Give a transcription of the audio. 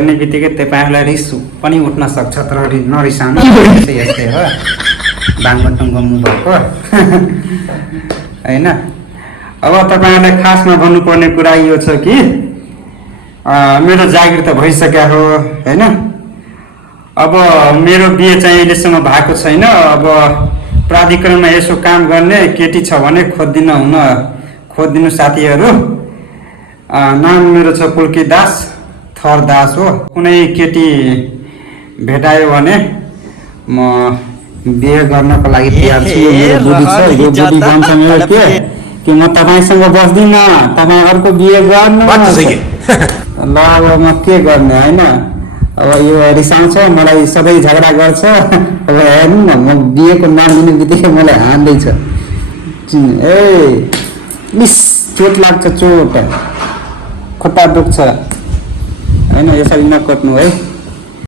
हेर्ने बित्तिकै तपाईँहरूलाई रिस पनि उठ्न सक्छ तर नरिसाउनु यस्तै हो बाङबटुङ गम्मु भएको होइन। अब तपाईँहरूलाई खासमा भन्नुपर्ने कुरा यो छ कि मेरो जागिर त भइसक्यो हो होइन। अब मेरो बिहे चाहिँ अहिलेसम्म भएको छैन। अब प्राधिकरणमा यसो काम गर्ने केटी छ भने खोजिदिनु साथीहरू। नाम मेरो छ पुल्की दास, थर दास हो। कुनै केटी भेटायो भने म बिहे गर्नको लागि तयार छु। यो मेरो बुद्धि छ, यो बुद्धि भन्छ मेरो के कि म तपाईँसँग बस्दिनँ, तपाईँ अर्को बिहे गर्नु। ल अब म के गर्ने होइन। अब यो रिसाउँछ, मलाई सधैँ झगडा गर्छ। अब हेर्नु न म बिहेको नाम लिने बित्तिकै मलाई हान्दैछ। ए मिस चोट लाग्छ, चोट खुट्टा दुख्छ होइन। यसरी नकोट्नु है।